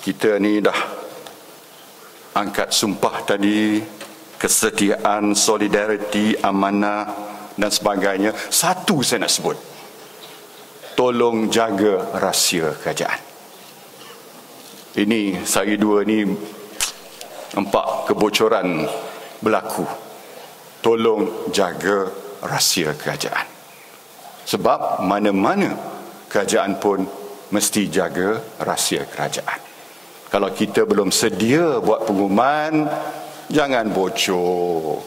kita ni dah angkat sumpah tadi kesetiaan, solidariti, amanah dan sebagainya. Satu saya nak sebut. Tolong jaga rahsia kerajaan. Ini saya dua ni empat kebocoran berlaku. Tolong jaga rahsia kerajaan. Sebab mana-mana kerajaan pun mesti jaga rahsia kerajaan. Kalau kita belum sedia buat pengumuman, jangan bocor.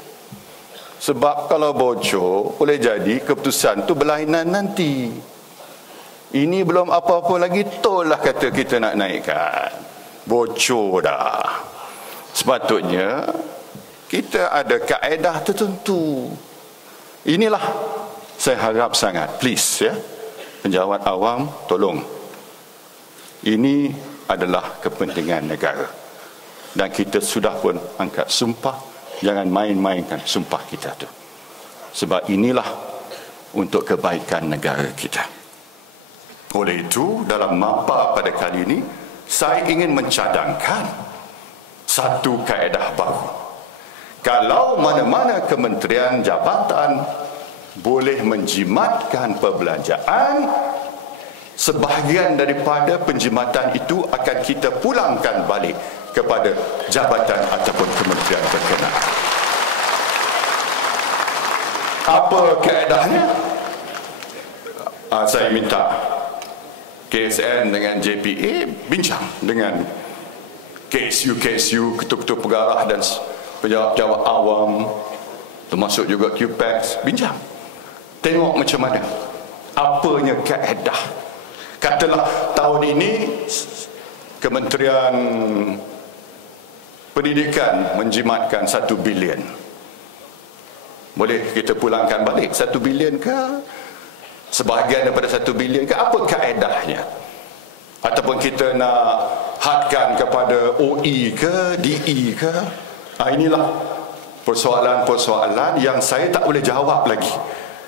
Sebab kalau bocor, boleh jadi keputusan tu berlainan nanti. Ini belum apa-apa lagi, tolak kata kita nak naikkan. Bocor dah. Sepatutnya, kita ada kaedah tertentu. Inilah saya harap sangat. Please, ya. Penjawat awam, tolong. Ini adalah kepentingan negara. Dan kita sudah pun angkat sumpah jangan main-mainkan sumpah kita tu. Sebab inilah untuk kebaikan negara kita. Oleh itu dalam mapa pada kali ini saya ingin mencadangkan satu kaedah baru. Kalau mana-mana kementerian jabatan boleh menjimatkan perbelanjaan sebahagian daripada penjimatan itu akan kita pulangkan balik kepada jabatan ataupun kementerian berkenaan. Apa keadaannya? Uh, saya minta KSN dengan JPA bincang dengan KSU-KSU, ketua-ketua pegarah dan pejabat-pejabat awam termasuk juga QPEX bincang. Tengok macam mana apanya keadaan. Katalah tahun ini Kementerian pendidikan menjimatkan satu bilion. Boleh kita pulangkan balik satu bilion ke? Sebahagian daripada satu bilion ke? Apa kaedahnya? Ataupun kita nak hadkan kepada OE ke, DE ke? Ha, inilah persoalan-persoalan yang saya tak boleh jawab lagi.